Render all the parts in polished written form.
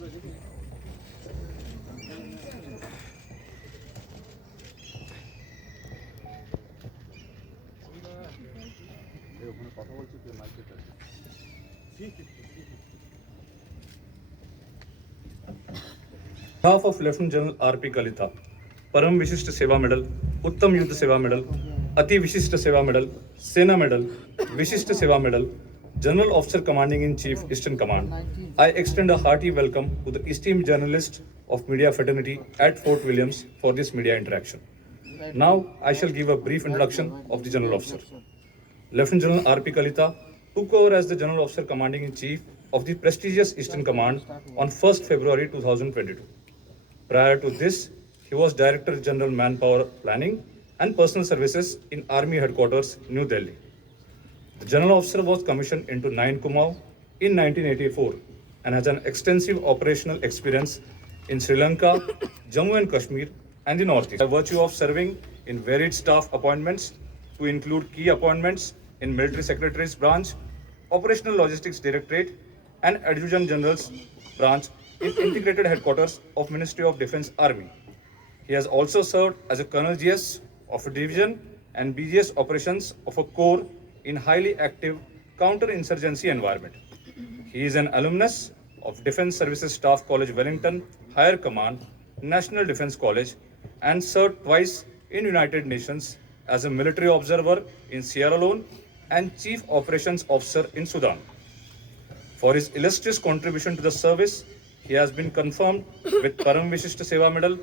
behalf of Lieutenant General R.P. Kalita, Param Vishishta Seva Medal, Uttam Yuddha Seva Medal, Ati Vishishta Seva Medal, Sena Medal, Vishishta Seva Medal, General Officer Commanding in Chief, Eastern Command, I extend a hearty welcome to the esteemed journalists of media fraternity at Fort Williams for this media interaction. Now, I shall give a brief introduction of the General Officer. Lieutenant General R.P. Kalita took over as the General Officer Commanding in Chief of the prestigious Eastern Command on 1st February 2022. Prior to this, he was Director General Manpower Planning and Personal Services in Army Headquarters, New Delhi. The General Officer was commissioned into 9 Kumaon in 1984 and has an extensive operational experience in Sri Lanka, Jammu and Kashmir, and the Northeast. By virtue of serving in varied staff appointments to include key appointments in Military Secretary's branch, Operational Logistics Directorate, and Adjutant General's branch in Integrated Headquarters of Ministry of Defence Army. He has also served as a Colonel GS of a division and BGS operations of a corps in highly active counter-insurgency environment. He is an alumnus of Defence Services Staff College Wellington, Higher Command, National Defence College, and served twice in United Nations as a military observer in Sierra Leone and Chief Operations Officer in Sudan. For his illustrious contribution to the service, he has been confirmed with Param Vishishta Seva Medal,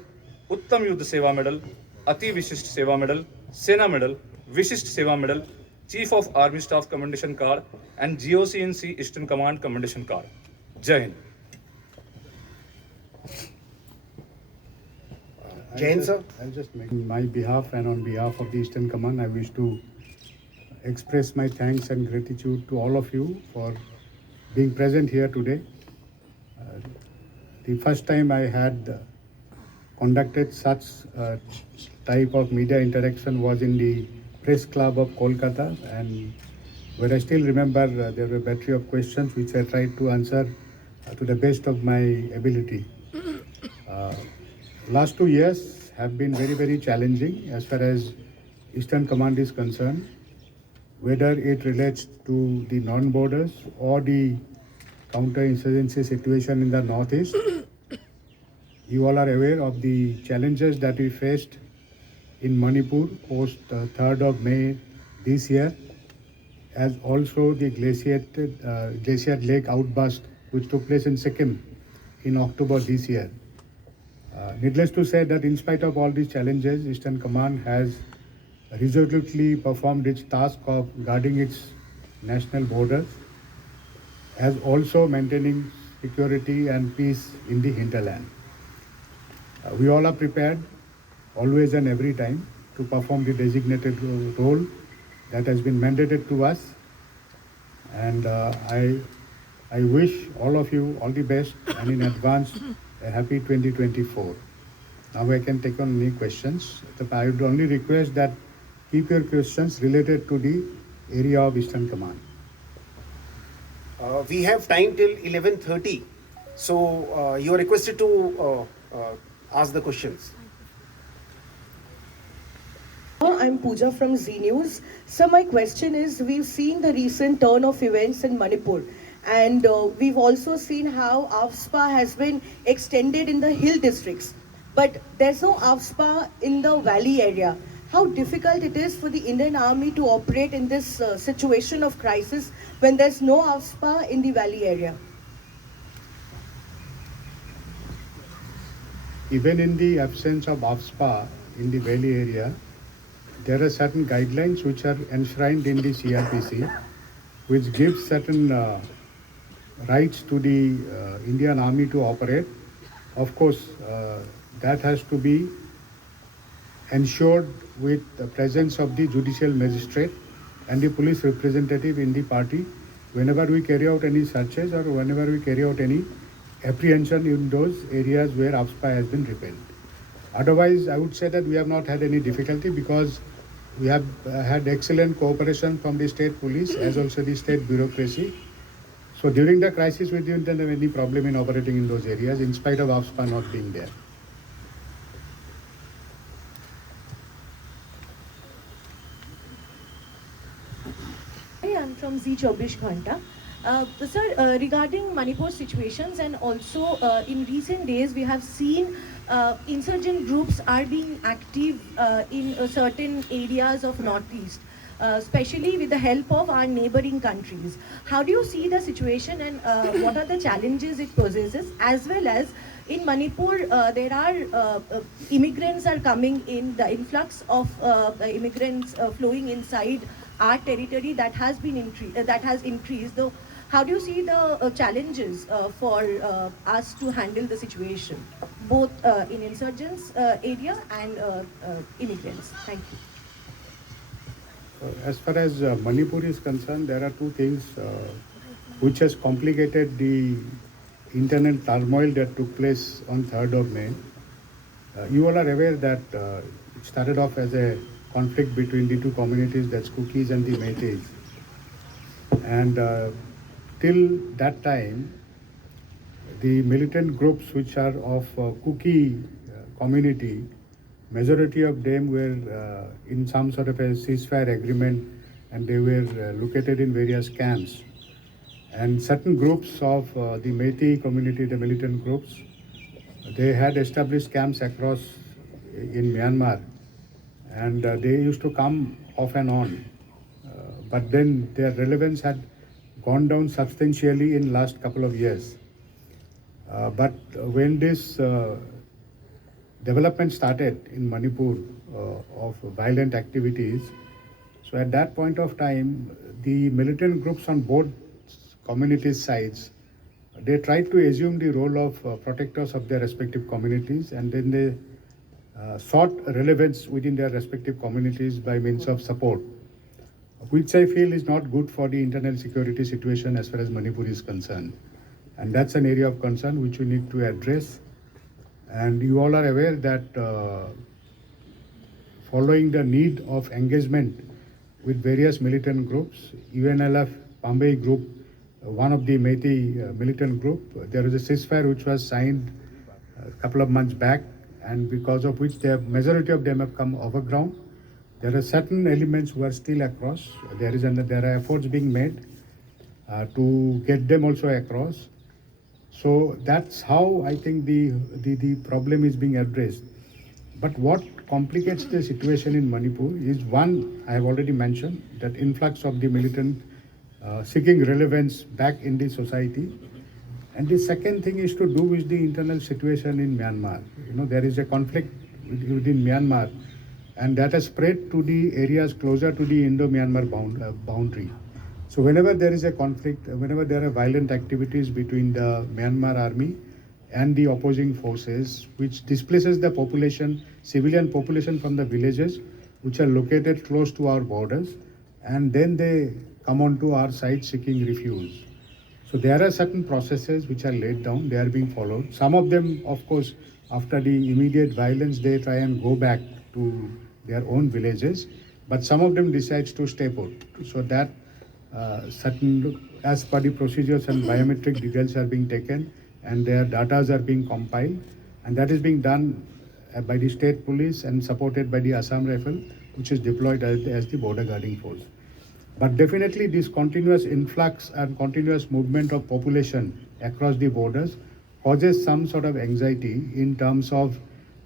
Uttam Yuddha Seva Medal, Ati Vishishta Seva Medal, Sena Medal, Vishishta Seva Medal, Chief of Army Staff Commendation Card, and GOCNC Eastern Command Commendation Card. Jai Hind. Jain, sir. I'll just make on my behalf and on behalf of the Eastern Command, I wish to express my thanks and gratitude to all of you for being present here today. The first time I had conducted such type of media interaction was in the Press Club of Kolkata, and where I still remember there were a battery of questions which I tried to answer to the best of my ability. Last 2 years have been very, very challenging as far as Eastern Command is concerned, whether it relates to the non-borders or the counter-insurgency situation in the Northeast. You all are aware of the challenges that we faced in Manipur post 3rd of May this year, as also the Glacier Lake outburst which took place in Sikkim in October this year. Needless to say that in spite of all these challenges, Eastern Command has resolutely performed its task of guarding its national borders, as also maintaining security and peace in the hinterland. We all are prepared, always and every time, to perform the designated role that has been mandated to us. And I wish all of you all the best, and in advance a happy 2024. Now I can take on any questions. I would only request that keep your questions related to the area of Eastern Command. We have time till 11:30, so you are requested to ask the questions. I'm Pooja from Z News. So my question is, we've seen the recent turn of events in Manipur, and we've also seen how AFSPA has been extended in the hill districts, but there's no AFSPA in the valley area. How difficult it is for the Indian Army to operate in this situation of crisis when there's no AFSPA in the valley area? Even in the absence of AFSPA in the valley area, there are certain guidelines which are enshrined in the CRPC, which gives certain rights to the Indian Army to operate. Of course, that has to be ensured with the presence of the judicial magistrate and the police representative in the party whenever we carry out any searches or whenever we carry out any apprehension in those areas where AFSPA has been repealed. Otherwise, I would say that we have not had any difficulty because we have had excellent cooperation from the state police as also the state bureaucracy. So during the crisis, we didn't have any problem in operating in those areas, in spite of AFSPA not being there. Hi, I'm from Z 24 Ghanta. Sir, regarding Manipur situations and also in recent days we have seen insurgent groups are being active in certain areas of Northeast, especially with the help of our neighboring countries. How do you see the situation and what are the challenges it possesses, as well as in Manipur there are immigrants are coming in, the influx of immigrants flowing inside our territory that has increased. Though, how do you see the challenges for us to handle the situation, both in insurgents area and immigrants? Thank you. As far as Manipur is concerned, there are two things which has complicated the internal turmoil that took place on 3rd of May. You all are aware that it started off as a conflict between the two communities, that's Kukis and the Meiteis. And till that time, the militant groups which are of Kuki community, majority of them were in some sort of a ceasefire agreement, and they were located in various camps. And certain groups of the Meitei community, the militant groups, they had established camps across in Myanmar, and they used to come off and on. But then their relevance had gone down substantially in last couple of years. But when this development started in Manipur of violent activities, so at that point of time, the militant groups on both communities' sides, they tried to assume the role of protectors of their respective communities, and then they sought relevance within their respective communities by means of support, which I feel is not good for the internal security situation as far as Manipur is concerned. And that's an area of concern which we need to address. And you all are aware that following the need of engagement with various militant groups, UNLF Pambay group, one of the Meitei militant group, there is a ceasefire which was signed a couple of months back, and because of which the majority of them have come overground. There are certain elements who are still across. There are efforts being made to get them also across. So that's how I think the problem is being addressed. But what complicates the situation in Manipur is, one, I have already mentioned, that influx of the militant seeking relevance back in the society. And the second thing is to do with the internal situation in Myanmar. You know, there is a conflict within Myanmar, and that has spread to the areas closer to the Indo-Myanmar boundary. So whenever there is a conflict, whenever there are violent activities between the Myanmar army and the opposing forces, which displaces the population, civilian population from the villages which are located close to our borders, and then they come onto our side seeking refuge. So there are certain processes which are laid down, they are being followed. Some of them, of course, after the immediate violence, they try and go back to their own villages, but some of them decides to stay put. So that certain, as per the procedures and biometric details are being taken, and their data are being compiled, and that is being done by the state police and supported by the Assam Rifle, which is deployed as the border guarding force. But definitely this continuous influx and continuous movement of population across the borders causes some sort of anxiety in terms of,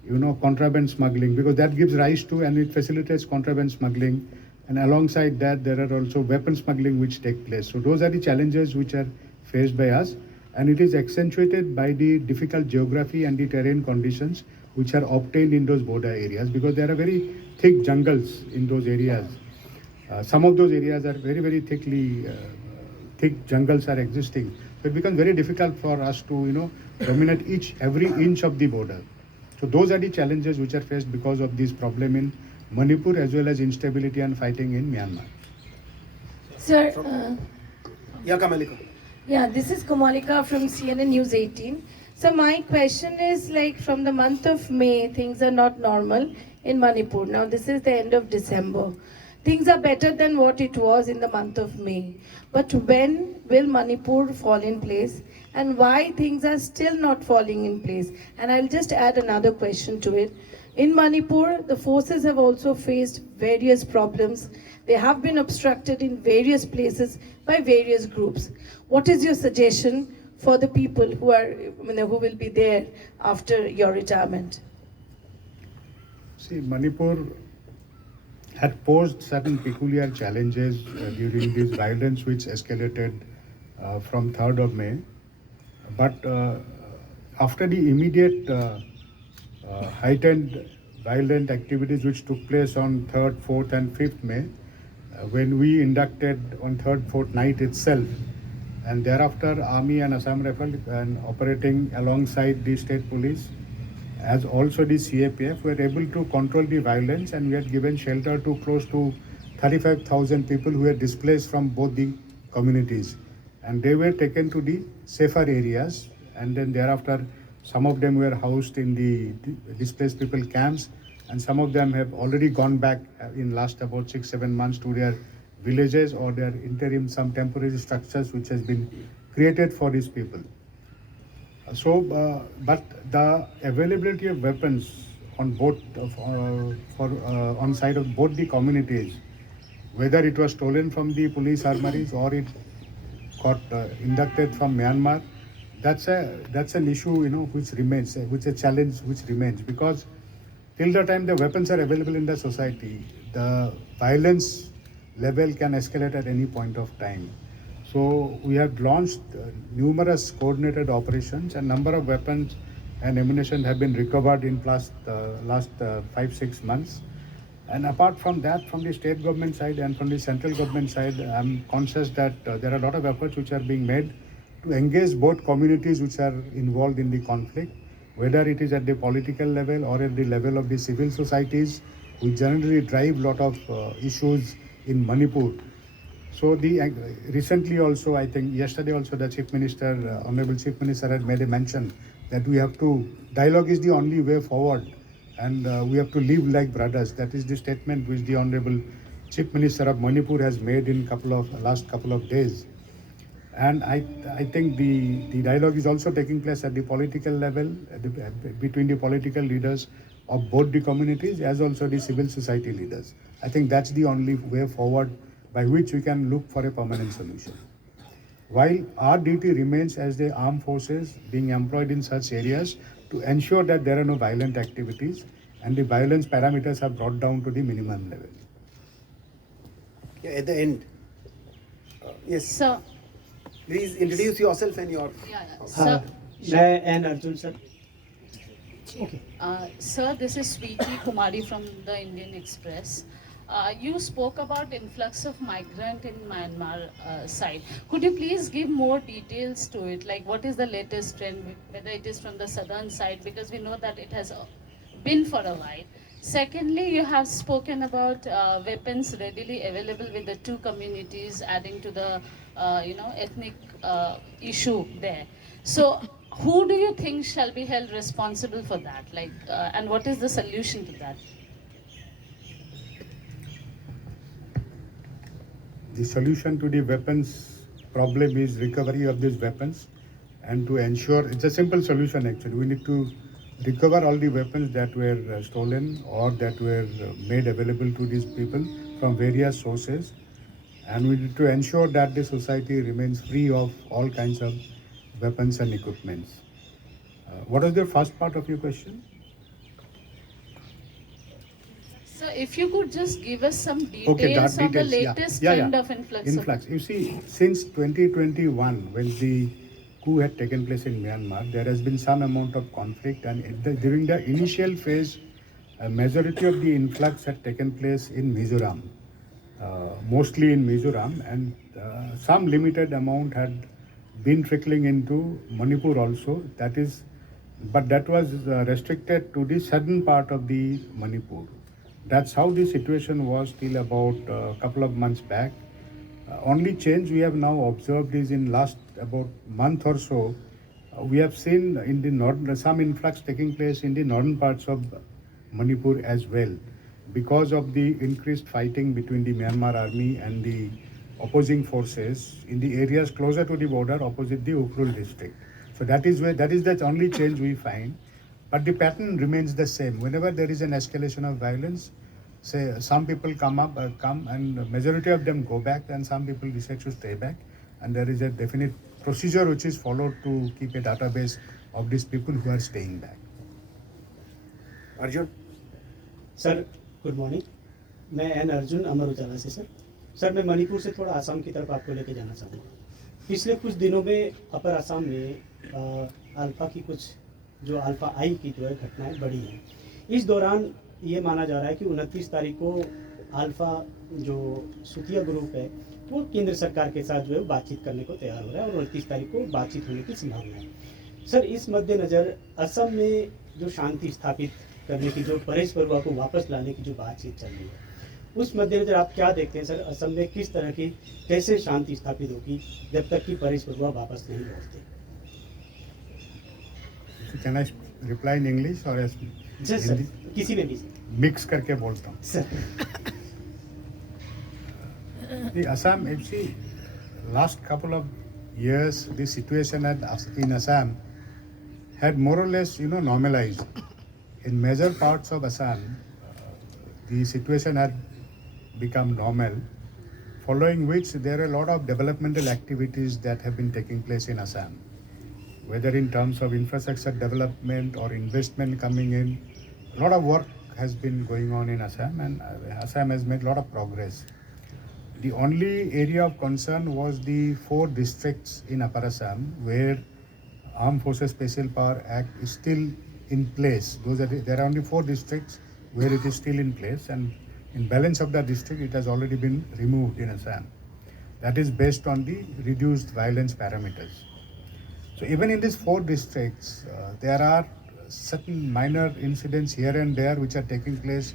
you know, contraband smuggling, because that gives rise to and it facilitates contraband smuggling. And alongside that, there are also weapon smuggling which take place. So those are the challenges which are faced by us, and it is accentuated by the difficult geography and the terrain conditions which are obtained in those border areas, because there are very thick jungles in those areas. Some of those areas are very, very thick jungles are existing. So it becomes very difficult for us to, you know, dominate every inch of the border. So those are the challenges which are faced because of this problem in Manipur, as well as instability and fighting in Myanmar. Sir, Yeah, Kamalika. yeah, this is Kamalika from CNN News 18. So my question is, like, from the month of May, things are not normal in Manipur. Now this is the end of December. things are better than what it was in the month of May. But when will Manipur fall in place, and why things are still not falling in place? And I'll just add another question to it. In Manipur, the forces have also faced various problems. They have been obstructed in various places by various groups. What is your suggestion for the people who will be there after your retirement? See, Manipur had posed certain peculiar challenges during this violence which escalated from 3rd of May. But after the immediate heightened violent activities which took place on 3rd, 4th and 5th May, when we inducted on 3rd, 4th night itself, and thereafter Army and Assam Rifle and operating alongside the state police as also the CAPF were able to control the violence, and we had given shelter to close to 35,000 people who were displaced from both the communities, and they were taken to the safer areas, and then thereafter some of them were housed in the displaced people camps, and some of them have already gone back in last about 6-7 months to their villages or their interim some temporary structures which has been created for these people. But the availability of weapons on both on side of both the communities, whether it was stolen from the police armories or it got inducted from Myanmar, that's an issue which remains, which a challenge which remains, because till the time the weapons are available in the society, the violence level can escalate at any point of time. So we have launched numerous coordinated operations, and number of weapons and ammunition have been recovered in last 5-6 months. And apart from that, from the state government side and from the central government side, I'm conscious that there are a lot of efforts which are being made to engage both communities which are involved in the conflict, whether it is at the political level or at the level of the civil societies. We generally drive a lot of issues in Manipur. So recently also, I think yesterday also, the Chief Minister, Honorable Chief Minister had made a mention that dialogue is the only way forward, and we have to live like brothers. That is the statement which the Honorable Chief Minister of Manipur has made in last couple of days. And I think the dialogue is also taking place at the political level, between the political leaders of both the communities as also the civil society leaders. I think that's the only way forward by which we can look for a permanent solution. While our duty remains as the armed forces being employed in such areas to ensure that there are no violent activities and the violence parameters are brought down to the minimum level. Yeah, at the end. Yes. Sir. Please introduce yourself and your. Sir, And Arjun sir. sir, this is Sweetie Kumari from the Indian Express. You spoke about influx of migrant in Myanmar side. Could you please give more details to it? Like what is the latest trend, whether it is from the southern side, because we know that it has been for a while. Secondly, you have spoken about weapons readily available with the two communities, adding to the ethnic issue there. So who do you think shall be held responsible for that? And what is the solution to that? The solution to the weapons problem is recovery of these weapons, and to ensure, it's a simple solution actually. We need to recover all the weapons that were stolen or that were made available to these people from various sources, and we need to ensure that the society remains free of all kinds of weapons and equipments. What was the first part of your question? So if you could just give us some details on the latest trend of influx. You see, since 2021, when the coup had taken place in Myanmar, there has been some amount of conflict, and during the initial phase, a majority of the influx had taken place in Mizoram, mostly in Mizoram, and some limited amount had been trickling into Manipur also. But that was restricted to the southern part of the Manipur. That's how the situation was till about a couple of months back. Only change we have now observed is in last about month or so, we have seen in the north some influx taking place in the northern parts of Manipur as well. because of the increased fighting between the Myanmar army and the opposing forces in the areas closer to the border opposite the Ukhrul district. So that is the only change we find. But the pattern remains the same. Whenever there is an escalation of violence, say some people come and majority of them go back and some people decide to stay back. And there is a definite procedure which is followed to keep a database of these people who are staying back. Arjun? Sir good morning, मैं N Arjun Amar Ujala से। Sir मैं मणिपुर से थोड़ा आसाम की तरफ आपको लेके जाना चाहूँगा। पिछले कुछ दिनों में अपर आसाम में अल्फा की कुछ जो अल्फा आई की जो है घटनाएं बढ़ी हैं। इस दौरान ये माना जा रहा है कि 29 तारीख को अल्फा जो सुतिया ग्रुप है वो केंद्र सरकार के साथ जो है बातचीत करने को तैयार हो रहा है और 29 तारीख को बातचीत होने की संभावना है। सर इस मद्देनज़र असम में जो शांति स्थापित करने की, जो परेश बरुआ को वापस लाने की जो बातचीत चल रही है, उस मद्देनजर आप क्या देखते हैं सर, असम में किस तरह की कैसे शांति स्थापित होगी जब तक कि परेश बरुआ वापस नहीं लौटते? Can I reply in English or as जी सर, किसी में भी mix करके बोलता हूँ? Sir. The Assam, actually, last couple of years, the situation in Assam had more or less, normalized. In major parts of Assam, the situation had become normal, following which there are a lot of developmental activities that have been taking place in Assam, whether in terms of infrastructure development or investment coming in. A lot of work has been going on in Assam, and Assam has made a lot of progress. The only area of concern was the 4 districts in Upper Assam where Armed Forces Special Power Act is still in place. There are only 4 districts where it is still in place, and in balance of the district it has already been removed in Assam. That is based on the reduced violence parameters. So even in these 4 districts, there are certain minor incidents here and there which are taking place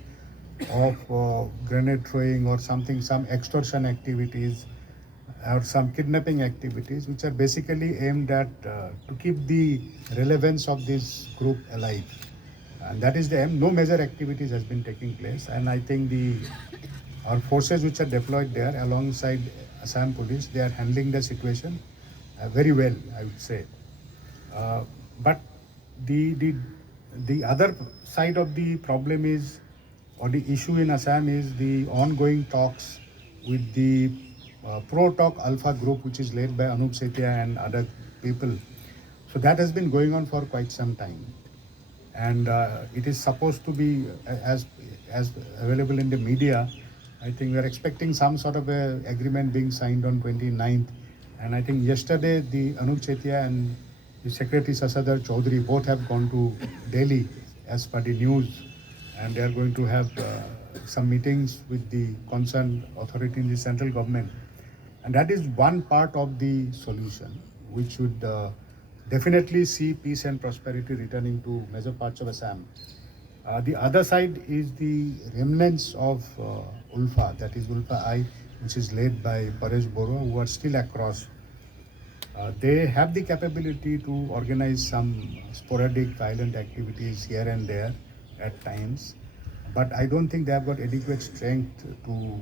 of grenade throwing or some extortion activities or some kidnapping activities, which are basically aimed at to keep the relevance of this group alive. And that is the aim. No major activities has been taking place, and I think our forces which are deployed there alongside Assam police, they are handling the situation very well, I would say. But the other side of the problem is, or the issue in Assam is the ongoing talks with the pro-talk Alpha group, which is led by Anup Setia and other people. So that has been going on for quite some time. And it is supposed to be, as available in the media, I think we are expecting some sort of a agreement being signed on 29th. And I think yesterday the Anup Setia and the Secretary Sasadhar Chaudhary both have gone to Delhi as per the news. And they are going to have some meetings with the concerned authority in the central government. And that is one part of the solution, which would definitely see peace and prosperity returning to major parts of Assam. The other side is the remnants of ULFA, that is ULFA I, which is led by Paresh Borua, who are still across. They have the capability to organize some sporadic violent activities here and there at times, but I don't think they have got adequate strength to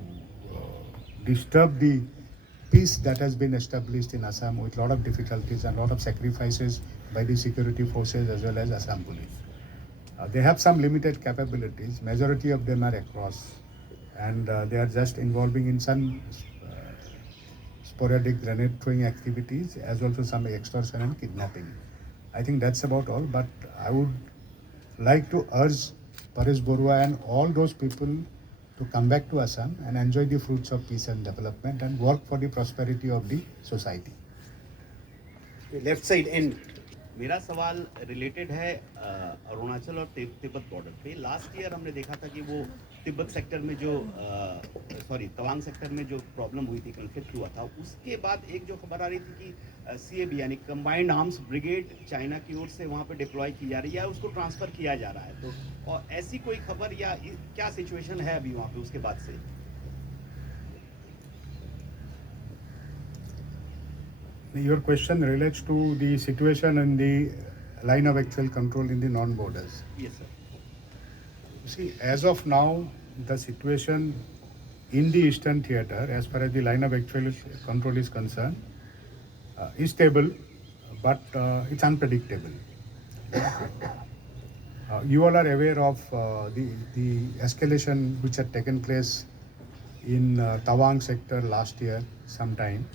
disturb the peace that has been established in Assam with a lot of difficulties and a lot of sacrifices by the security forces as well as Assam police. They have some limited capabilities. Majority of them are across, and they are just involving in some sporadic grenade throwing activities, as also some extortion and kidnapping. I think that's about all, but I would like to urge Paresh Borua and all those people to come back to Assam and enjoy the fruits of peace and development and work for the prosperity of the society. Left side end. मेरा सवाल related है अरुणाचल और Tibet border पे। Last year हमने देखा था कि वो तिब्बत सेक्टर में जो तवांग सेक्टर में जो प्रॉब्लम हुई थी, कन्फ्लिक्ट हुआ था, उसके बाद एक जो खबर आ रही थी कि सीएबी यानी कंबाइंड आर्म्स ब्रिगेड चाइना की ओर से वहाँ पे डिप्लॉय की जा रही है, उसको ट्रांसफ़र किया जा रहा है। तो और ऐसी कोई खबर या क्या सिचुएशन है अभी वहाँ पे उसके बाद से? Your question relates to the situation in the line of actual control in the non-borders. Yes, sir. See, as of now, the situation in the Eastern Theatre, as far as the line of actual control is concerned, is stable, but it's unpredictable. You all are aware of the escalation which had taken place in Tawang sector last year sometime.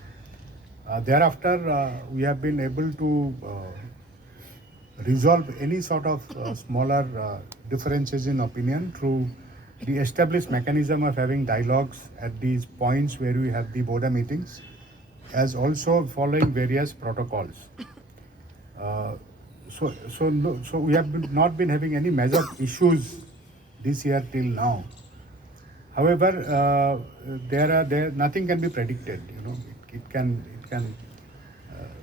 Thereafter, we have been able to resolve any sort of smaller differences in opinion through the established mechanism of having dialogues at these points where we have the border meetings, as also following various protocols. So we have not been having any major issues this year till now. However, nothing can be predicted. You know, it can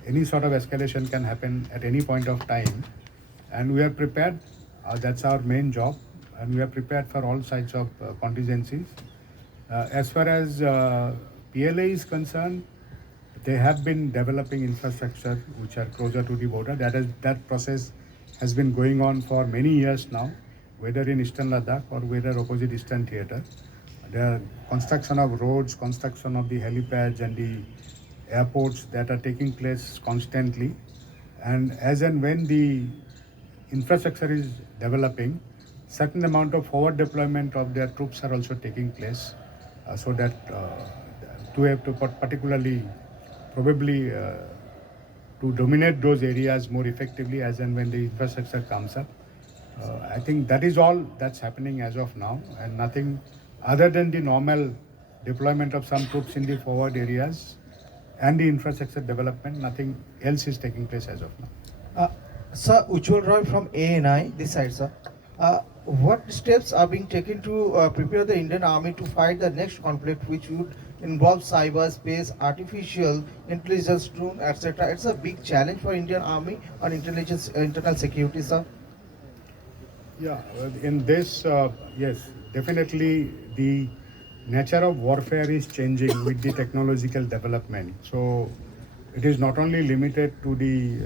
any sort of escalation can happen at any point of time, and we are prepared. That's our main job, and we are prepared for all sides of contingencies. As far as PLA is concerned, they have been developing infrastructure which are closer to the border. That process has been going on for many years now, whether in Eastern Ladakh or whether opposite Eastern Theatre. There are construction of roads, construction of the helipads and the airports that are taking place constantly. And as and when the infrastructure is developing, certain amount of forward deployment of their troops are also taking place, so that to have to particularly probably to dominate those areas more effectively as and when the infrastructure comes up. I think that is all that's happening as of now, and nothing other than the normal deployment of some troops in the forward areas and the infrastructure development. Nothing else is taking place as of now. Sir, Ujjwal Roy from ANI, this side, sir. What steps are being taken to prepare the Indian Army to fight the next conflict, which would involve cyberspace, artificial intelligence, drone, etc.? It's a big challenge for Indian Army on intelligence, internal security, sir. Yeah, in this, yes, definitely the nature of warfare is changing with the technological development. So it is not only limited to the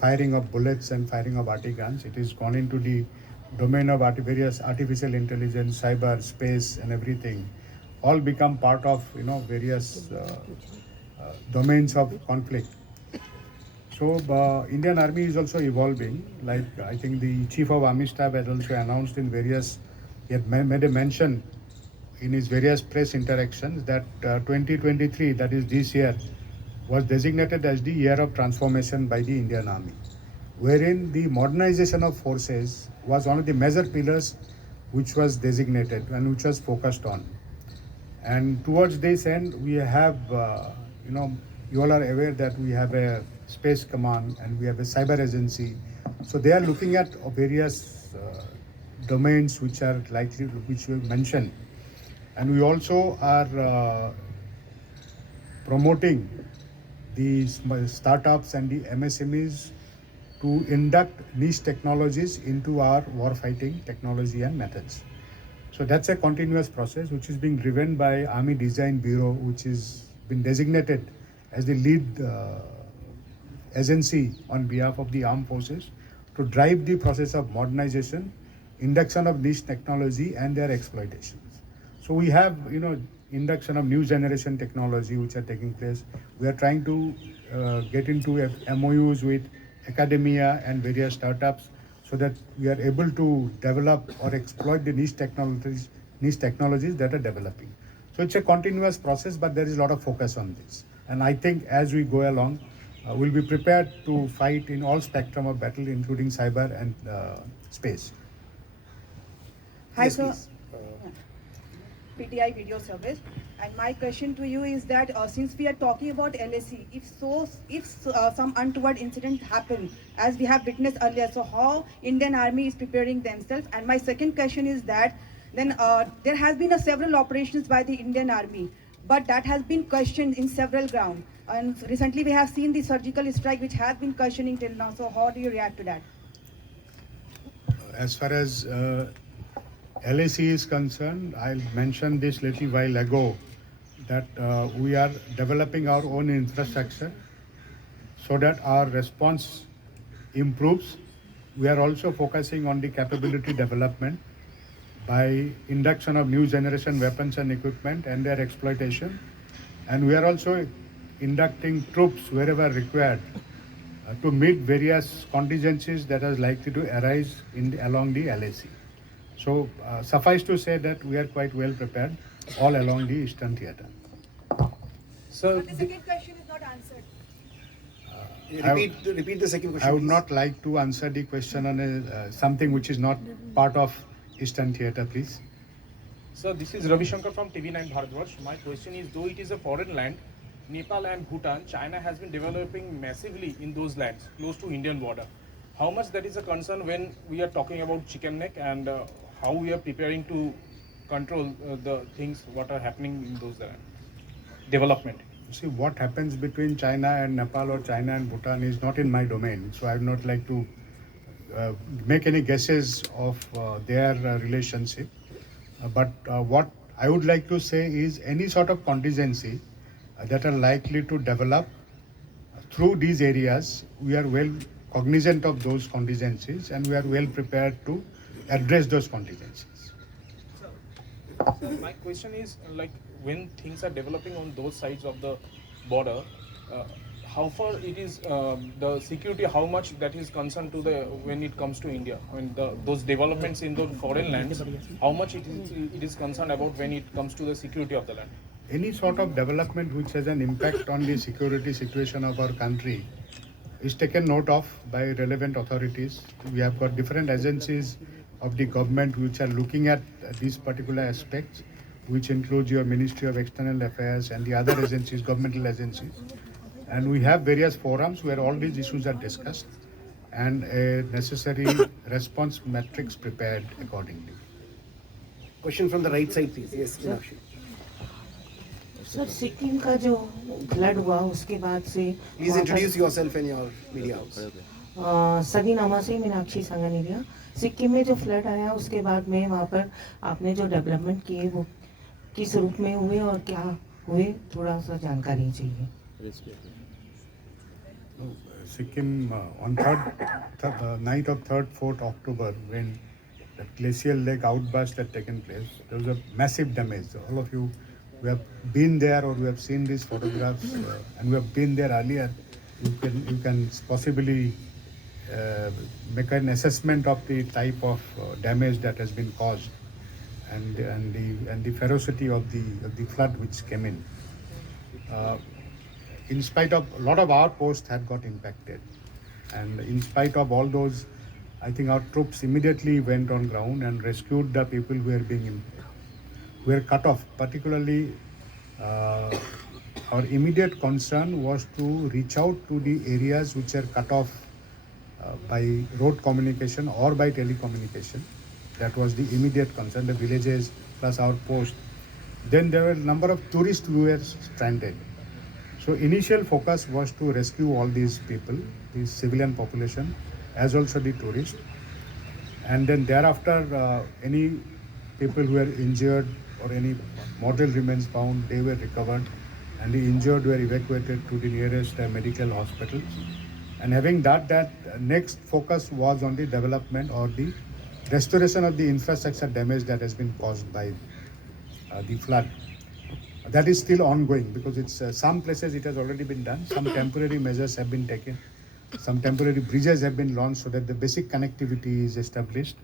firing of bullets and firing of RT guns. It is gone into the domain of various artificial intelligence, cyber, space, and everything. All become part of various domains of conflict. So Indian Army is also evolving. Like I think the Chief of Army Staff has also announced in various, he had made a mention in his various press interactions that 2023, that is this year, was designated as the year of transformation by the Indian Army, wherein the modernization of forces was one of the major pillars which was designated and which was focused on. And towards this end, we have, you all are aware that we have a space command and we have a cyber agency. So they are looking at various domains which are likely, which we mentioned. And we also are promoting the startups and the MSMEs to induct niche technologies into our warfighting technology and methods. So that's a continuous process which is being driven by Army Design Bureau, which has been designated as the lead agency on behalf of the armed forces to drive the process of modernization, induction of niche technology and their exploitations. So we have, induction of new generation technology which are taking place. We are trying to get into MOUs with academia and various startups so that we are able to develop or exploit the niche technologies that are developing. So it's a continuous process, but there is a lot of focus on this. And I think as we go along, we'll be prepared to fight in all spectrum of battle, including cyber and space. Hi, Yes, sir. please. PTI Video Service. And my question to you is that since we are talking about LAC, if some untoward incident happen, as we have witnessed earlier, so how Indian Army is preparing themselves? And my second question is that then there has been several operations by the Indian Army, but that has been questioned in several grounds. And recently we have seen the surgical strike, which has been questioning till now. So how do you react to that? As far as LAC is concerned, I mentioned this little while ago that we are developing our own infrastructure so that our response improves. We are also focusing on the capability development. by induction of new generation weapons and equipment and their exploitation. And we are also inducting troops wherever required to meet various contingencies that are likely to arise along the LAC. So suffice to say that we are quite well prepared all along the Eastern Theatre. So the second question is not answered. Repeat the second question. I would please. not like to answer the question on something which is not part of Eastern Theatre, please. So this is Ravi Shankar from TV9 Bharatvarsh. My question is, though it is a foreign land, Nepal and Bhutan, China has been developing massively in those lands close to Indian border. How much that is a concern when we are talking about chicken neck, and how we are preparing to control the things what are happening in those lands? Development. See, what happens between China and Nepal or China and Bhutan is not in my domain. So I would not like to make any guesses of their relationship. But what I would like to say is any sort of contingency that are likely to develop through these areas, we are well cognizant of those contingencies and we are well prepared to address those contingencies. So my question is, like, when things are developing on those sides of the border, how far it is the security, how much that is concerned to the when it comes to India? I mean, those developments in those foreign lands, how much it is concerned about when it comes to the security of the land? Any sort of development which has an impact on the security situation of our country is taken note of by relevant authorities. We have got different agencies of the government which are looking at these particular aspects, which includes your Ministry of External Affairs and the other agencies, governmental agencies. And we have various forums where all these issues are discussed and a necessary response matrix prepared accordingly. Question from the right side, please. Yes, Meenakshi. Sir Sikkim का जो flood हुआ उसके बाद से Please introduce yourself and your media house. सदी नामा से मीनाक्षी संगनीरिया सिक्किम में जो फ्लड आया उसके बाद में वहाँ पर आपने जो डेवलपमेंट किए वो किस रूप में हुए और क्या हुए, थोड़ा सा जानकारी चाहिए. Sikkim on night of 3rd, 4th October, when the glacial lake outburst had taken place, there was a massive damage. All of you who have been there or who have seen these photographs and who have been there earlier, you can possibly make an assessment of the type of damage that has been caused and the ferocity of the flood which came in. In spite of a lot of our posts had got impacted, and in spite of all those, I think our troops immediately went on ground and rescued the people who were cut off. Particularly, our immediate concern was to reach out to the areas which are cut off by road communication or by telecommunication. That was the immediate concern, the villages plus our post. Then there were a number of tourists who were stranded. So initial focus was to rescue all these people, the civilian population, as also the tourists. And then thereafter, any people who were injured or any mortal remains found, they were recovered, and the injured were evacuated to the nearest medical hospitals. And having that next focus was on the development or the restoration of the infrastructure damage that has been caused by the flood. That is still ongoing because it's some places it has already been done. Some temporary measures have been taken. Some temporary bridges have been launched so that the basic connectivity is established.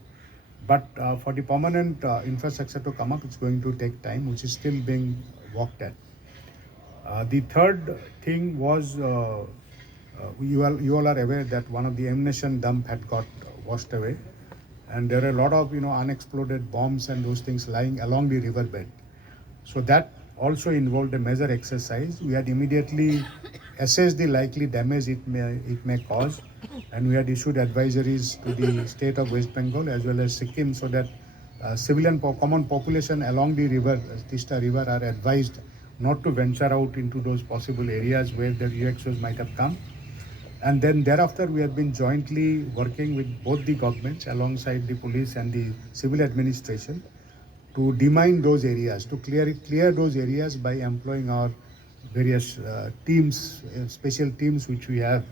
But for the permanent infrastructure to come up, it's going to take time, which is still being worked at. The third thing was, you all are aware that one of the ammunition dump had got washed away, and there are a lot of unexploded bombs and those things lying along the riverbed. So that also involved a major exercise. We had immediately assessed the likely damage it may cause, and we had issued advisories to the state of West Bengal as well as Sikkim so that civilian common population along the river, Tista river, are advised not to venture out into those possible areas where the UXOs might have come. And then thereafter we have been jointly working with both the governments alongside the police and the civil administration to demine those areas, to clear those areas by employing our various teams, special teams which we have.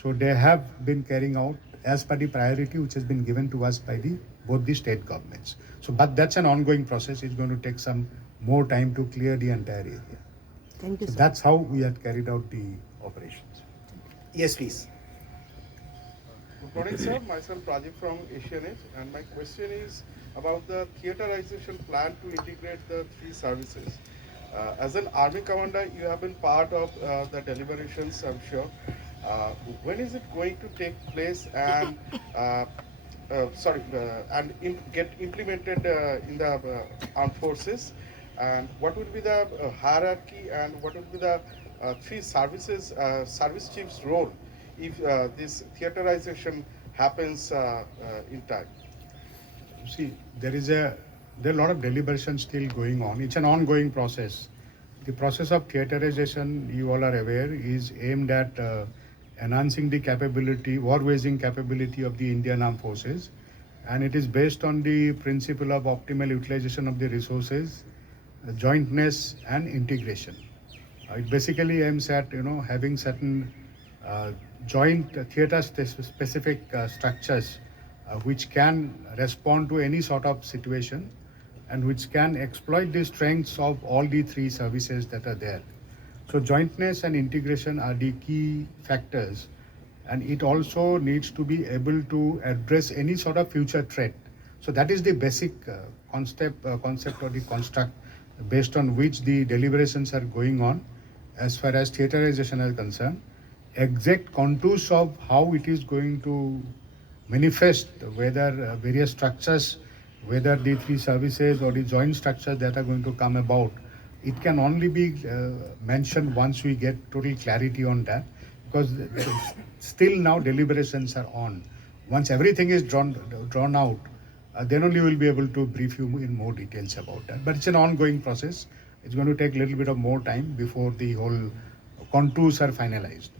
So they have been carrying out as per the priority which has been given to us by both the state governments. So, but that's an ongoing process. It's going to take some more time to clear the entire area. Thank you, So sir. that's how we had carried out the operations. Yes, please. Good morning, sir. Myself Pradeep from Asian Age, and my question is about the theaterization plan to integrate the three services. As an army commander, you have been part of the deliberations, I'm sure. When is it going to take place and get implemented in the armed forces? And what will be the hierarchy and what will be the three services, service chief's role if this theaterization happens in time? See, there are a lot of deliberations still going on. It's an ongoing process. The process of theaterization, you all are aware, is aimed at enhancing the capability, war-waging capability of the Indian Armed Forces, and it is based on the principle of optimal utilization of the resources, jointness, and integration. It basically aims at having certain joint theater-specific structures which can respond to any sort of situation and which can exploit the strengths of all the three services that are there. So jointness and integration are the key factors, and it also needs to be able to address any sort of future threat. So that is the basic concept or the construct based on which the deliberations are going on as far as theaterization is concerned. Exact contours of how it is going to manifest, whether various structures, whether the three services or the joint structures that are going to come about, it can only be mentioned once we get total clarity on that, because still now deliberations are on. Once everything is drawn out, then only we'll be able to brief you in more details about that. But it's an ongoing process. It's going to take a little bit of more time before the whole contours are finalized.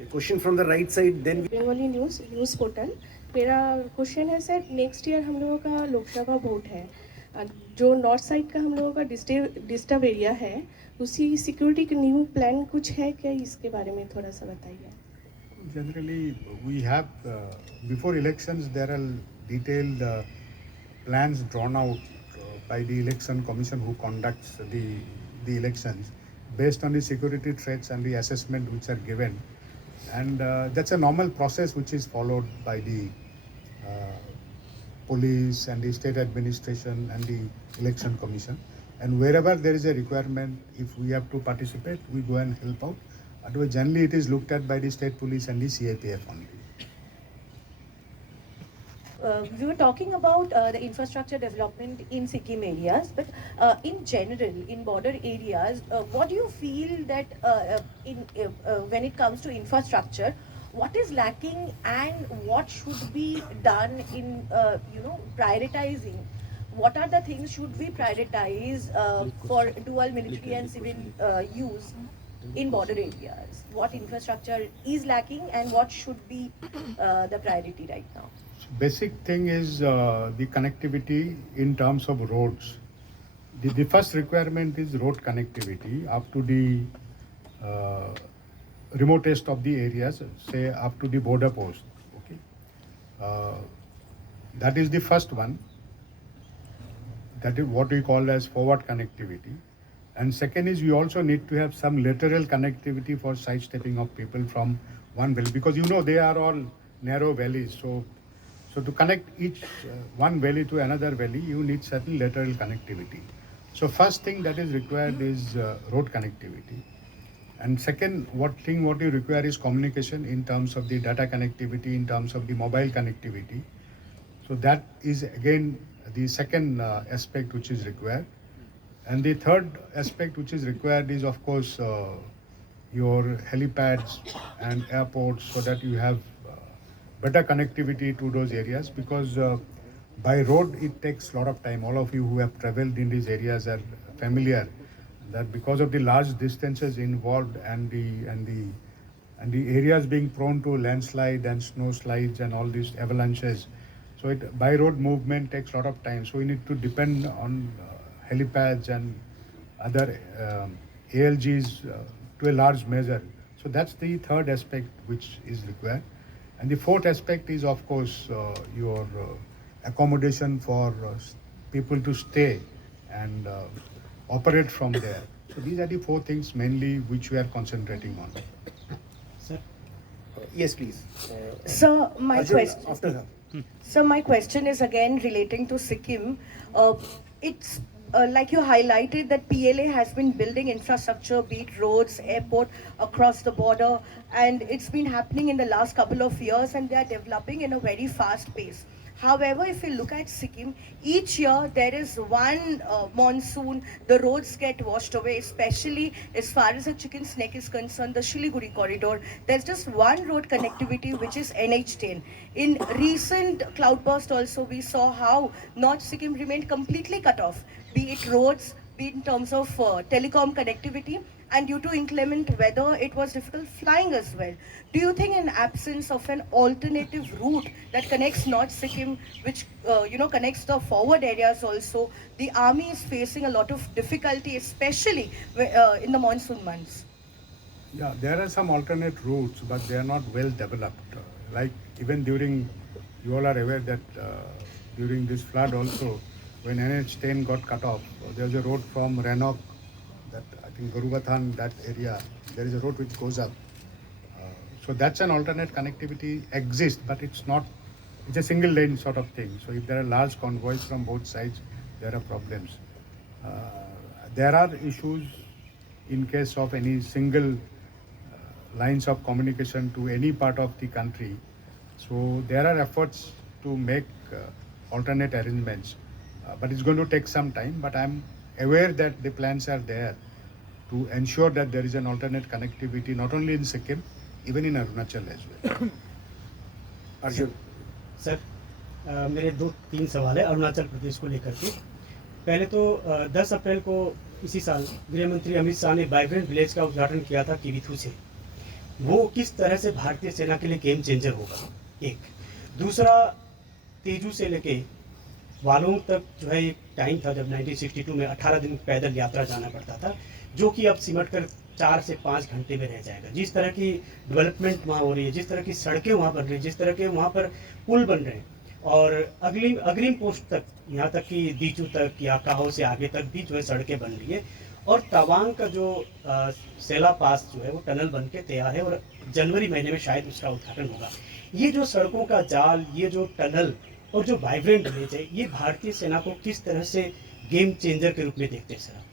A question from the right side, then. Bengali news portal. मेरा question है sir, next year हम लोगों का Lok Sabha vote है, जो north side का हम लोगों का डिस्टर्ब एरिया है, उसी सिक्योरिटी का न्यू प्लान कुछ है क्या? इसके बारे में थोड़ा सा बताइए। Generally, we have, before elections, there are detailed plans drawn out by the election commission who conducts the elections based on the security threats and the assessment which are given. And that's a normal process which is followed by the police and the state administration and the election commission. And wherever there is a requirement, if we have to participate, we go and help out. Otherwise, generally it is looked at by the state police and the CIPF only. We were talking about the infrastructure development in Sikkim areas, but in general, in border areas, what do you feel that when it comes to infrastructure, what is lacking and what should be done in prioritizing? What are the things should we prioritize for dual military and civil use in border areas? What infrastructure is lacking and what should be the priority right now? Basic thing is the connectivity in terms of roads. The first requirement is road connectivity up to the remotest of the areas, say up to the border post. Okay, that is the first one. That is what we call as forward connectivity. And second is we also need to have some lateral connectivity for sidestepping of people from one valley, because they are all narrow valleys. So to connect each one valley to another valley, you need certain lateral connectivity. So first thing that is required is road connectivity. And second, what you require is communication in terms of the data connectivity, in terms of the mobile connectivity. So that is again the second aspect which is required. And the third aspect which is required is, of course, your helipads and airports, so that you have better connectivity to those areas, because by road it takes a lot of time. All of you who have traveled in these areas are familiar that because of the large distances involved and the areas being prone to landslide and snow slides and all these avalanches, so by road movement takes a lot of time. So we need to depend on helipads and other ALGs to a large measure. So that's the third aspect which is required. And the fourth aspect is, of course, your accommodation for people to stay and operate from there. So these are the four things mainly which we are concentrating on. Sir. Yes, please. Sir, my Arjun, question. after her. So my question is again relating to Sikkim. It's like you highlighted that PLA has been building infrastructure, be it roads, airport, across the border, and it's been happening in the last couple of years, and they are developing in a very fast pace. However, if you look at Sikkim, each year there is one monsoon, the roads get washed away, especially as far as the Chicken Neck is concerned, the Shiliguri corridor. There's just one road connectivity, which is NH10. In recent cloudburst also, we saw how North Sikkim remained completely cut off, be it roads, be it in terms of telecom connectivity, and due to inclement weather, it was difficult flying as well. Do you think in absence of an alternative route that connects North Sikkim, which connects the forward areas also, the army is facing a lot of difficulty, especially in the monsoon months? Yeah, there are some alternate routes, but they are not well developed. Like even during, you all are aware that during this flood also, when NH10 got cut off, there was a road from Ranok, that I think Guruvathan, that area, there is a road which goes up. So that's an alternate connectivity exists, but it's a single lane sort of thing. So if there are large convoys from both sides, there are problems. There are issues in case of any single lines of communication to any part of the country. So there are efforts to make alternate arrangements, but it's going to take some time. But I'm aware that the plans are there to ensure that there is an alternate connectivity not only in Sikkim, even in Arunachal as well. Arjun. Sir मेरे 2-3 सवाल है अरुणाचल प्रदेश को लेकर के। पहले तो 10 अप्रैल को इसी साल गृह मंत्री अमित शाह ने वाइब्रेंट विलेज का उद्घाटन किया था किविथू से। वो किस तरह से भारतीय सेना के लिए गेम चेंजर होगा, एक। दूसरा, तेजू से लेके वालोंग तक जो है एक टाइम था जब 1962 में 18 दिन पैदल यात्रा जाना पड़ता था, जो कि अब सिमट कर 4 से 5 घंटे में रह जाएगा। जिस तरह की डेवलपमेंट वहाँ हो रही है, जिस तरह की सड़कें वहाँ बन रही है, जिस तरह के वहाँ पर पुल बन रहे हैं, और अग्रिम पोस्ट तक, यहाँ तक कि दीचू तक या काहो से आगे तक भी जो है सड़कें बन रही है, और तवांग का जो सेला पास जो है वो टनल बन के तैयार है और जनवरी महीने में शायद उसका उद्घाटन होगा। ये जो सड़कों का जाल, ये जो टनल और जो वाइब्रेंट विलेज है, ये भारतीय सेना को किस तरह से गेम चेंजर के रूप में देखते हैं sir?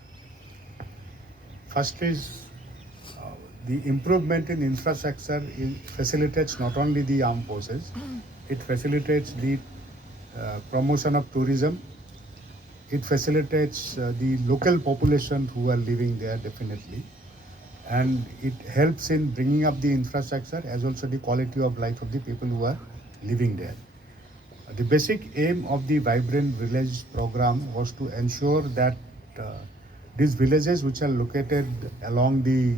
First is the improvement in infrastructure facilitates not only the armed forces, it facilitates the promotion of tourism, it facilitates the local population who are living there definitely, and it helps in bringing up the infrastructure as also the quality of life of the people who are living there. The basic aim of the Vibrant Village program was to ensure that these villages which are located along the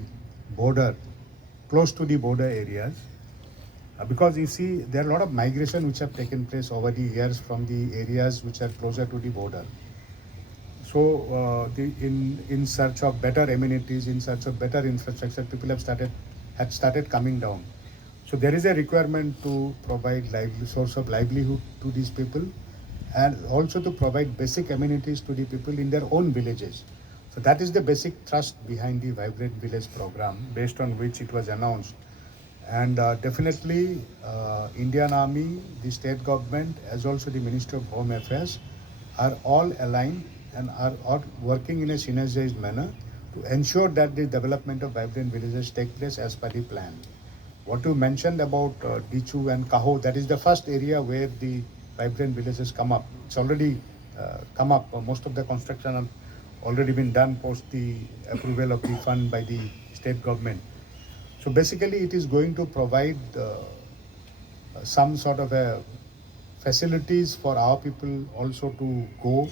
border, close to the border areas, because you see there are a lot of migration which have taken place over the years from the areas which are closer to the border. So in search of better amenities, in search of better infrastructure, people had started coming down. So there is a requirement to provide source of livelihood to these people, and also to provide basic amenities to the people in their own villages. So that is the basic thrust behind the Vibrant Village program, based on which it was announced. And definitely Indian Army, the state government, as also the Ministry of Home Affairs are all aligned and are working in a synergized manner to ensure that the development of vibrant villages take place as per the plan. What you mentioned about Dichu and Kaho, that is the first area where the vibrant villages come up. It's already come up. Most of the construction have already been done post the approval of the fund by the state government. So basically it is going to provide some sort of a facilities for our people also to go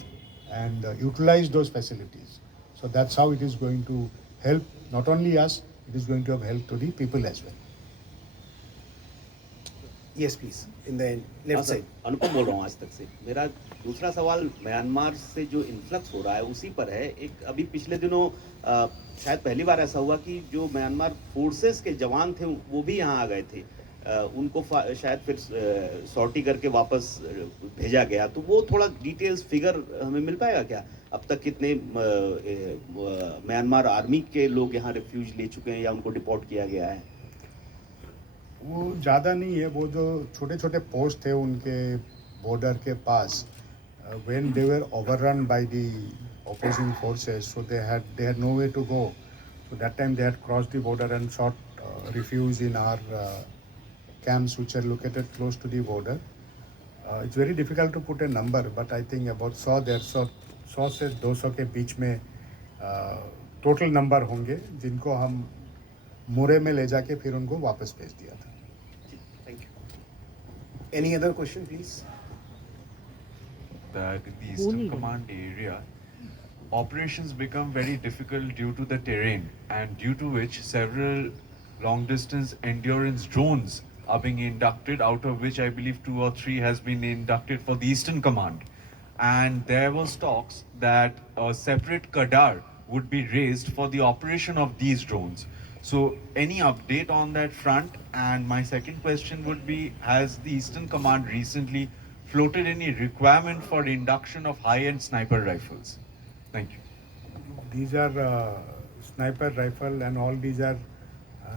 and utilize those facilities. So that's how it is going to help not only us, it is going to have help to the people as well. Yes, please. In the left side. अनुपम बोल रहा हूँ आज तक से। मेरा दूसरा सवाल Myanmar से जो इन्फ्लक्स हो रहा है उसी पर है। एक अभी पिछले दिनों शायद पहली बार ऐसा हुआ कि जो म्यांमार फोर्सेस के जवान थे वो भी यहाँ आ गए थे। उनको शायद फिर सॉर्टी करके वापस भेजा गया, तो वो थोड़ा डिटेल्स फिगर हमें मिल पाएगा क्या? अब तक कितने म्यांमार आर्मी के लोग यहाँ रिफ्यूज ले चुके हैं या उनको डिपोर्ट किया गया है? वो ज़्यादा नहीं है, वो जो छोटे छोटे पोस्ट थे उनके बॉर्डर के पास, when they were overrun by the opposing forces, so they had nowhere to go. So that time they had crossed the border and sought refuge in our camps, which are located close to the border. It's very difficult to put a number, but I think about 100 से 200 के बीच में total number होंगे जिनको हम मोरे में ले जाके फिर उनको वापस भेज दिया था. Thank you. Any other question, please? That in the Eastern Command area, operations become very difficult due to the terrain, and due to which several long distance endurance drones are being inducted, out of which I believe 2 or 3 has been inducted for the Eastern Command. And there was talks that a separate Kadar would be raised for the operation of these drones. So any update on that front? And my second question would be, has the Eastern Command recently floated any requirement for induction of high-end sniper rifles? Thank you. These are sniper rifle, and all these are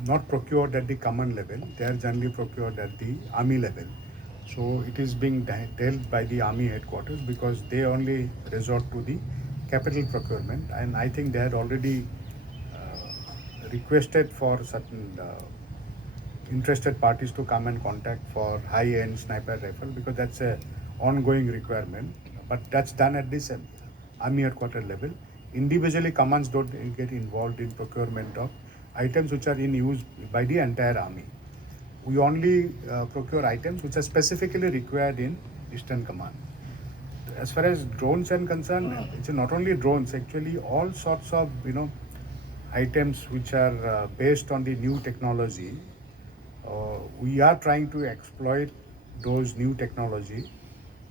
not procured at the command level. They are generally procured at the army level. So it is being dealt by the army headquarters because they only resort to the capital procurement. And I think they had already requested for certain interested parties to come and contact for high-end sniper rifle, because that's a ongoing requirement. But that's done at this army headquarters level. Individually, commands don't get involved in procurement of items which are in use by the entire army. We only procure items which are specifically required in Eastern Command. As far as drones are concerned, it's not only drones, actually all sorts of items which are based on the new technology. We are trying to exploit those new technology,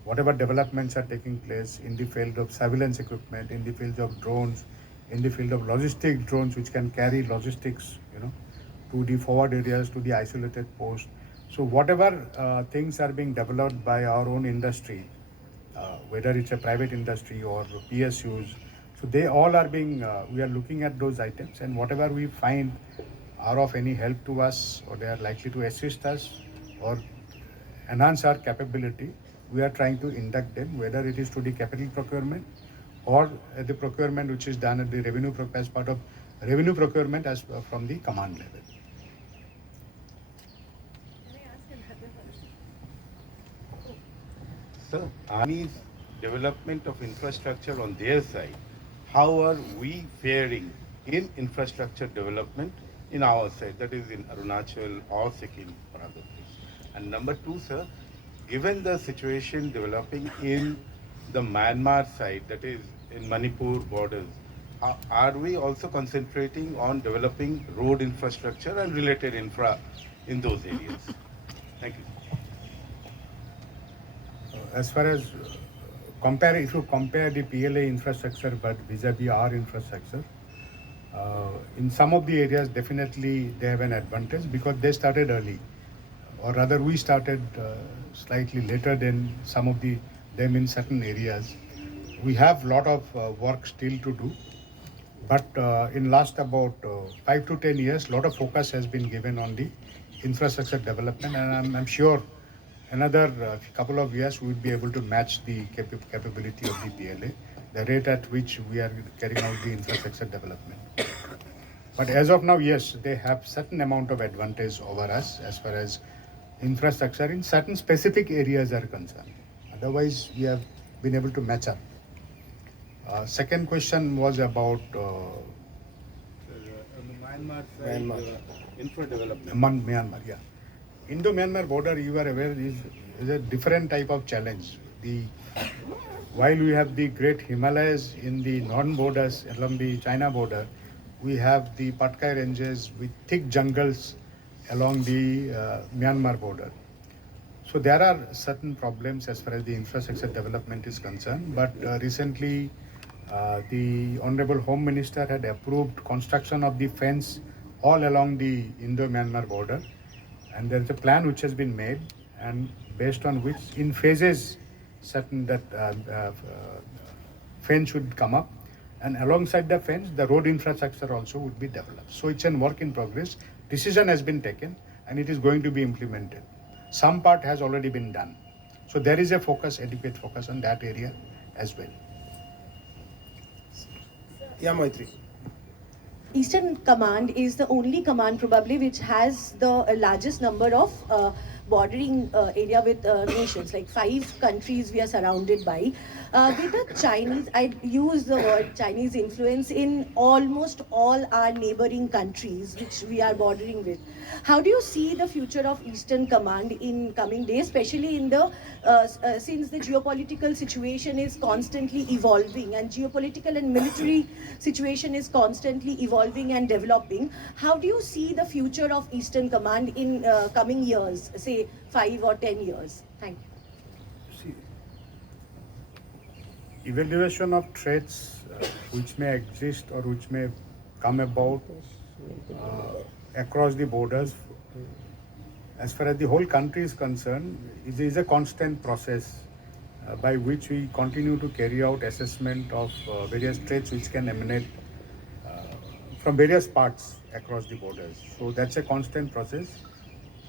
whatever developments are taking place in the field of surveillance equipment, in the field of drones, in the field of logistic drones which can carry logistics, to the forward areas, to the isolated posts. So whatever things are being developed by our own industry, whether it's a private industry or PSUs, so they all are being, we are looking at those items, and whatever we find are of any help to us, or they are likely to assist us or enhance our capability, we are trying to induct them, whether it is to the capital procurement or the procurement which is done at the revenue as part of revenue procurement as from the command level. Sir, Army's development of infrastructure on their side, how are we faring in infrastructure development in our side, that is in Arunachal or Sikkim or other places? And number 2, sir, given the situation developing in the Myanmar side, that is in Manipur borders, are we also concentrating on developing road infrastructure and related infra in those areas? Thank you. As far as if you compare the PLA infrastructure but vis-a-vis our infrastructure, in some of the areas definitely they have an advantage because they started early, or rather we started slightly later than some of them in certain areas. We have a lot of work still to do, but in last about 5 to 10 years, a lot of focus has been given on the infrastructure development, and I'm sure another couple of years we will be able to match the capability of the PLA, the rate at which we are carrying out the infrastructure development. But as of now, yes, they have certain amount of advantage over us as far as infrastructure in certain specific areas are concerned. Otherwise, we have been able to match up. Second question was about on the Myanmar side, infra development. Myanmar, yeah. Indo-Myanmar border, you are aware, is a different type of challenge. While we have the great Himalayas in the northern borders along the China border, we have the Patkai ranges with thick jungles along the Myanmar border. So there are certain problems as far as the infrastructure development is concerned, but recently the Honorable Home Minister had approved construction of the fence all along the Indo-Myanmar border, And there's a plan which has been made, and based on which, in phases, certain that fence should come up, and alongside the fence, the road infrastructure also would be developed. So it's a work in progress. Decision has been taken, and it is going to be implemented. Some part has already been done. So there is a focus, adequate focus on that area as well. Yeah, Maitri. Eastern Command is the only command probably which has the largest number of bordering area with nations, like 5 countries we are surrounded by. With the Chinese, I use the word Chinese influence in almost all our neighboring countries which we are bordering with. How do you see the future of Eastern Command in coming days, especially in the since the geopolitical situation is constantly evolving and geopolitical and military situation is constantly evolving and developing? How do you see the future of Eastern Command in coming years, say 5 or 10 years? Thank you. See, evaluation of threats which may exist or which may come about across the borders, as far as the whole country is concerned, is a constant process by which we continue to carry out assessment of various threats which can emanate from various parts across the borders. So that's a constant process,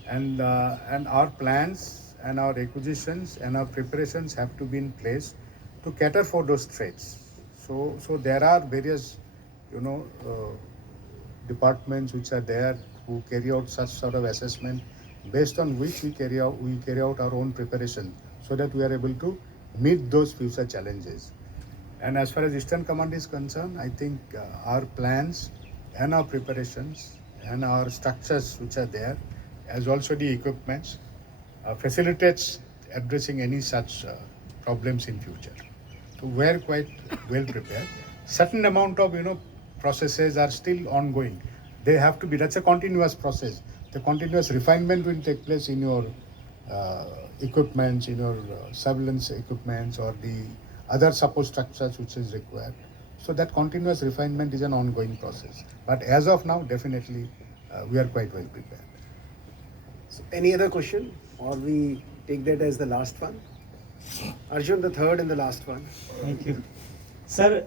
and our plans and our acquisitions and our preparations have to be in place to cater for those threats. So there are various, departments which are there who carry out such sort of assessment, based on which we carry out our own preparation so that we are able to meet those future challenges. And as far as Eastern Command is concerned, I think our plans and our preparations and our structures which are there, as also the equipments, facilitates addressing any such problems in future. So we are quite well prepared. Certain amount of processes are still ongoing. They have to be. That's a continuous process. The continuous refinement will take place in your equipments, in your surveillance equipments, or the other support structures which is required. So that continuous refinement is an ongoing process. But as of now, definitely we are quite well prepared. So any other question, or we take that as the last one? Arjun, the third and the last one. Thank you sir.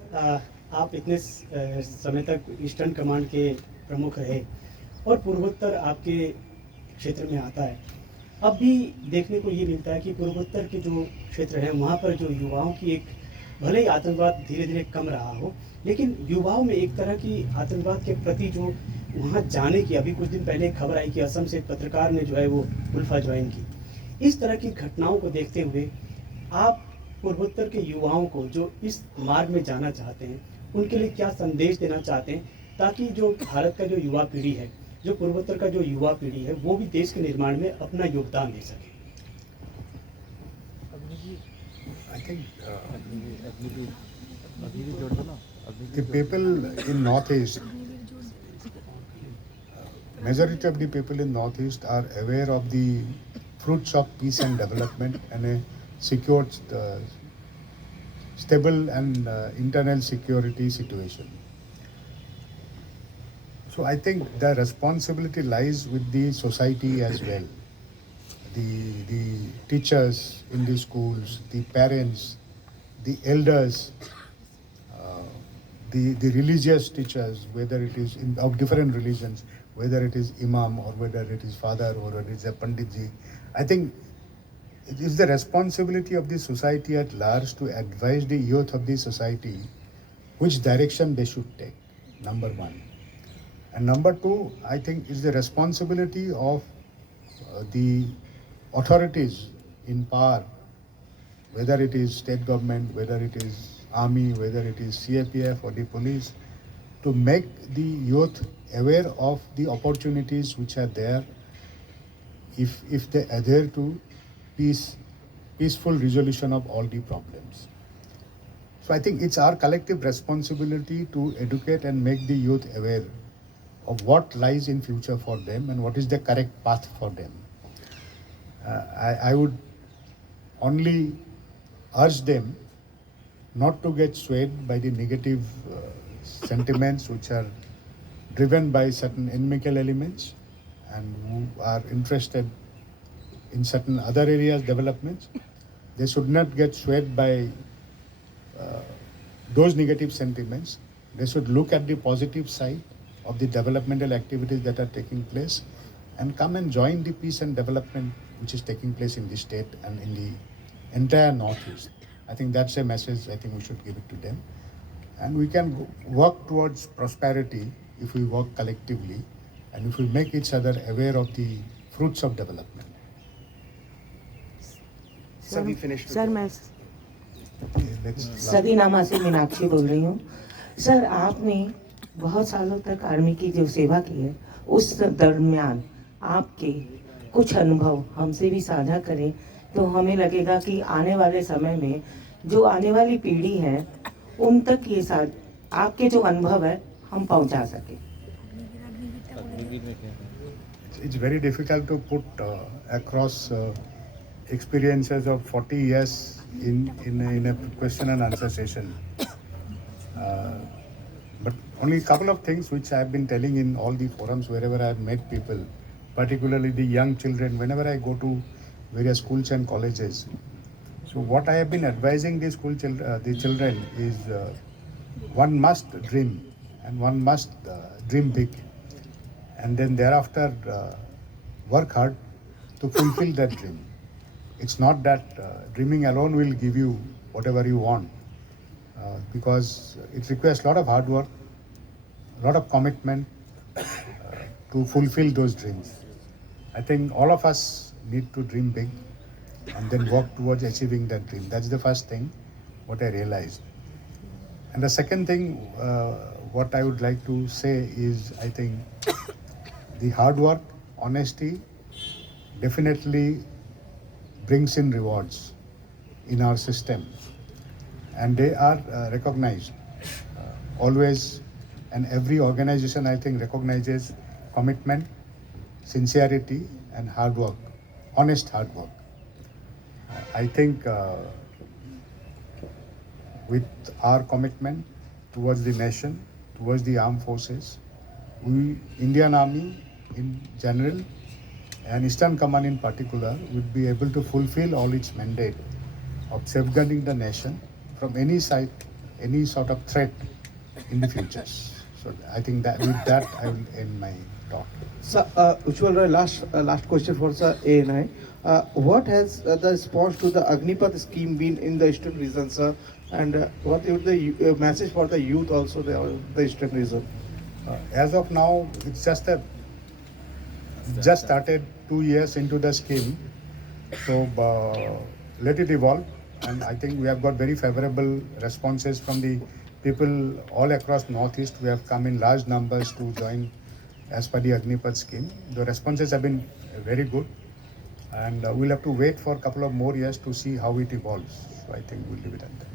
आप इतने समय तक eastern command के प्रमुख रहे और पूर्वोत्तर आपके क्षेत्र में आता है। अब भी देखने को ये मिलता है कि पूर्वोत्तर के जो क्षेत्र हैं वहाँ पर जो युवाओं की एक, भले ही आतंकवाद धीरे धीरे कम रहा हो, लेकिन युवाओं में एक तरह की आतंकवाद के प्रति जो वहाँ जाने की, अभी कुछ दिन पहले एक खबर आई कि असम से एक पत्रकार ने जो है वो उल्फा ज्वाइन की। इस तरह की घटनाओं को देखते हुए आप पूर्वोत्तर के युवाओं को जो इस मार्ग में जाना चाहते हैं उनके लिए क्या संदेश देना चाहते हैं, ताकि जो भारत का जो युवा पीढ़ी है, जो पूर्वोत्तर का जो युवा पीढ़ी है, वो भी देश के निर्माण में अपना योगदान दे सके? I think the people in Northeast, majority of the people in Northeast are aware of the fruits of peace and development and a secure, stable and internal security situation. So I think the responsibility lies with the society as well. The teachers in the schools, the parents, the elders, the religious teachers, whether it is of different religions, whether it is imam or whether it is father or whether it is a panditji. I think it is the responsibility of the society at large to advise the youth of the society which direction they should take, number one. And number two, I think is the responsibility of the authorities in power, whether it is state government, whether it is army, whether it is CAPF or the police, to make the youth aware of the opportunities which are there if they adhere to peaceful resolution of all the problems. So I think it's our collective responsibility to educate and make the youth aware of what lies in future for them and what is the correct path for them. I would only urge them not to get swayed by the negative sentiments which are driven by certain inimical elements, and who are interested in certain other areas developments, they should not get swayed by those negative sentiments. They should look at the positive side of the developmental activities that are taking place and come and join the peace and development which is taking place in the state and in the entire Northeast. I think that's a message I think we should give it to them. And we can work towards prosperity if we work collectively and if we make each other aware of the fruits of development. So we finished with sir the- मैं Let's सदीनामा से मीनाक्षी बोल रही हूँ। Sir आपने बहुत सालों तक army की जो सेवा की है उस दरमियान आपके कुछ अनुभव हमसे भी साझा करें तो हमें लगेगा कि आने वाले समय में जो आने वाली पीढ़ी है उन तक ये आपके जो अनुभव है हम पहुंचा सकें। It's very difficult to put across experiences of 40 years in a question and answer session. But only a couple of things which I've been telling in all the forums wherever I've met people, particularly the young children, whenever I go to various schools and colleges. So what I have been advising the children is one must dream and one must dream big, and then thereafter work hard to fulfill that dream. It's not that dreaming alone will give you whatever you want, because it requires a lot of hard work, a lot of commitment to fulfill those dreams. I think all of us need to dream big and then work towards achieving that dream. That's the first thing what I realized. And the second thing what I would like to say is, I think the hard work, honesty definitely brings in rewards in our system, and they are recognized always, and every organization I think recognizes commitment, sincerity and hard work, honest hard work. I think with our commitment towards the nation, towards the armed forces, we, Indian Army in general and Eastern Command in particular, would be able to fulfill all its mandate of safeguarding the nation from any side, any sort of threat in the futures. So I think that with that I will end my talk. Sir, Ujjwal Roy, last question for Sir ANI. What has the response to the Agnipath scheme been in the eastern region, sir? And what is the message for the youth also, the eastern region? As of now, it's just started 2 years into the scheme. So let it evolve. And I think we have got very favorable responses from the people all across Northeast who have come in large numbers to join as per the Agnipath scheme. The responses have been very good. And we'll have to wait for a couple of more years to see how it evolves. So I think we'll leave it at that.